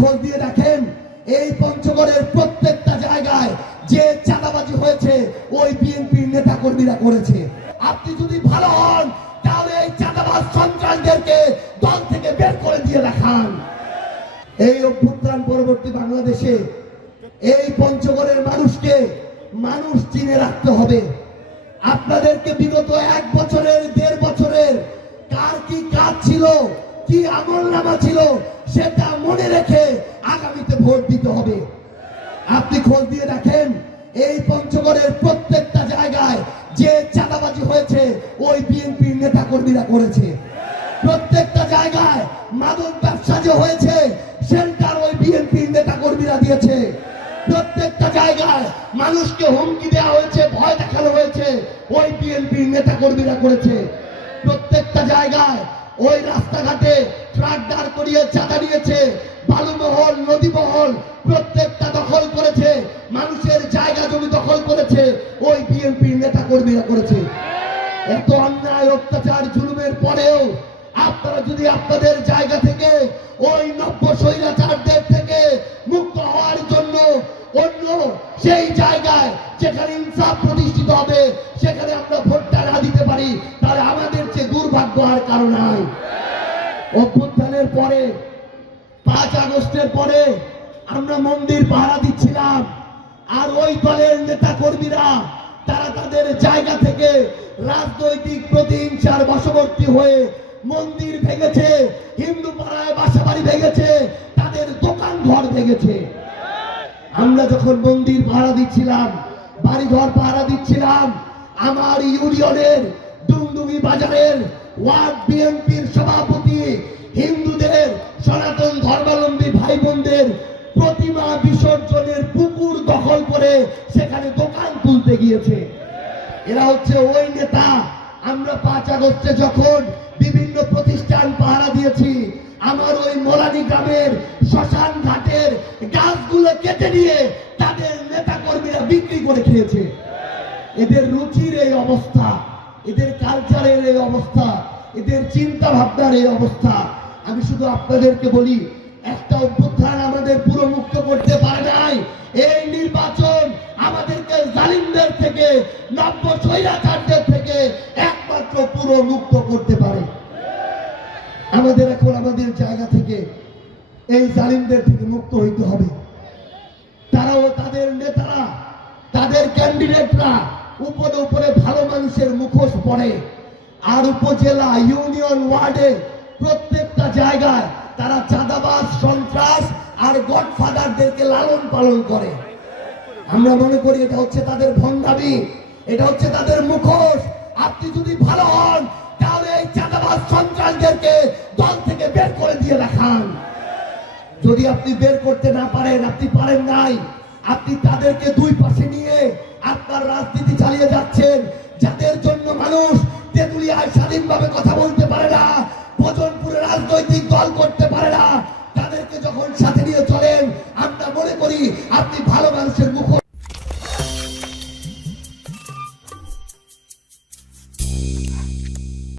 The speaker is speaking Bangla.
খোঁজ দিয়ে দেখেন এই পঞ্চগড়ের প্রত্যেকটা জায়গায় যে চাঁদাবাজি হয়েছে ওই বিএনপির নেতা কর্মীরা করেছে। আপনি যদি ভালো হন তাহলে এই চাঁদাবাজ সন্ত্রাসীদেরকে দল থেকে বের করে দিয়ে দেখান। এই অভ্যুত্থান পরবর্তী বাংলাদেশে এই পঞ্চগড়ের মানুষকে মানুষ চিনে রাখতে হবে। আপনাদেরকে বিগত 1 বছরের 1.5 বছরের কার কি কাজ ছিল, কি আমলনামা ছিল সেটা মনে রেখে আগামীতে ভোট দিতে হবে। আপনি খোঁজ দিয়ে দেখেন এই পঞ্চগড়ের প্রত্যেকটা জায়গায় যে চাঁদাবাজি হয়েছে ওই বিএনপির নেতা কর্মীরা করেছে। প্রত্যেকটা জায়গায় মাদক ব্যবসা যে হয়েছে সেন্টার ওই বিএনপির নেতা কর্মীরা দিয়েছে। প্রত্যেকটা জায়গায় মানুষকে হুমকি দেওয়া হয়েছে, ভয় দেখানো হয়েছে, ওই বিএনপির নেতা কর্মীরা করেছে। প্রত্যেকটা জায়গায় ওই রাস্তাঘাটে ট্রাক দাঁড় করিয়ে চাঁদা নিয়েছে, বালুমহল নদীমহল প্রত্যেকটা দখল করেছে, মানুষের জায়গা জমি দখল করেছে ওই বিএনপির নেতা কর্মীরা করেছে। এত অন্যায় অত্যাচার জুলুমের পরেও আপনারা যদি আপনাদের জায়গা থেকে ওই নব্য স্বৈরাচারদের থেকে মুক্ত হওয়ার জন্য অন্য সেই জায়গায় যেখানে ইনসাফ প্রতিষ্ঠিত হবে সেখানে আমরা ভোটটা না দিতে পারি, তাহলে আমাদের যে দুর্ভাগ্য আর কারণ নাই। অভ্যুত্থানের পরে 5 আগস্টের পরে আমরা মন্দির পাহারা দিচ্ছিলাম, আর ওই দলের নেতা কর্মীরা তারা তাদের জায়গা থেকে রাজনৈতিক প্রতিহিংসার বশবর্তী হয়ে মন্দির ভেঙেছে, হিন্দু পাড়ায় বাসাবাড়ি ভেঙেছে, তাদের দোকান ঘর ভেঙেছে। আমরা যখন মন্দির পাহারা দিচ্ছিলাম, বাড়িঘর পাহারা দিচ্ছিলাম, আমার ইউনিয়নের ডুংডুঙ্গি বাজারের ওয়ার্ড বিএনপির সভাপতি হিন্দুদের সনাতন ধর্মাবলম্বী ভাই বোনদের প্রতিমা বিসর্জনের পুকুর দখল করে সেখানে দোকান তুলতে গিয়েছে। এরা হচ্ছে ওই নেতা। আমরা 5 আগস্টে যখন বিভিন্ন প্রতিষ্ঠান পাহারা দিয়েছি, আমার ওই মোলানি গ্রামের শ্মশান ঘাটের গাছগুলো কেটে নিয়ে তাদের নেতা কর্মীরা বিক্রি করে খেয়েছে। এদের রুচির এই অবস্থা, এদের কালচারের এই অবস্থা, এদের চিন্তা ভাবনার এই অবস্থা। আমি শুধু আপনাদেরকে বলি, একটা অভ্যুত্থান আমাদের পুরো মুক্ত করতে পারে নাই। এই নির্বাচন আমাদেরকে জালিমদের থেকে, নব্য স্বৈরাচারদের থেকে একমাত্র পুরো মুক্ত করতে পারে। আমাদের এখন আমাদের জায়গা থেকে এই জালিমদের থেকে মুক্ত হইতে হবে। তারাও তাদের নেতারা, তাদের ক্যান্ডিডেটরা উপরে উপরে ভালো মানুষের মুখোশ পরে, আর উপজেলা ইউনিয়ন ওয়ার্ডে প্রত্যেকটা জায়গায় তারা চাঁদাবাজ সন্ত্রাস আর গডফাদারদেরকে লালন পালন করে। আমরা মনে করি এটা হচ্ছে তাদের ভণ্ডামি, এটা হচ্ছে তাদের মুখোশ। আপনি যদি ভালো হন তাহলে এই চাঁদাবাজ সন্ত্রাসীদেরকে দল থেকে বের করে দিয়ে দেখান। যদি আপনি বের করতে না পারেন, আপনি পারেন নাই, আপনি তাদেরকে 2 পাশে নিয়ে আপনার রাজনীতি চালিয়ে যাচ্ছেন, যাদের জন্য মানুষ তেঁতুলিয়ায় স্বাধীনভাবে কথা বলতে পারে না, ভোজনপুরে রাজনৈতিক দল করতে পারে না, তাদেরকে যখন সাথে নিয়ে চলেন আমরা মনে করি আপনি ভালো মানুষের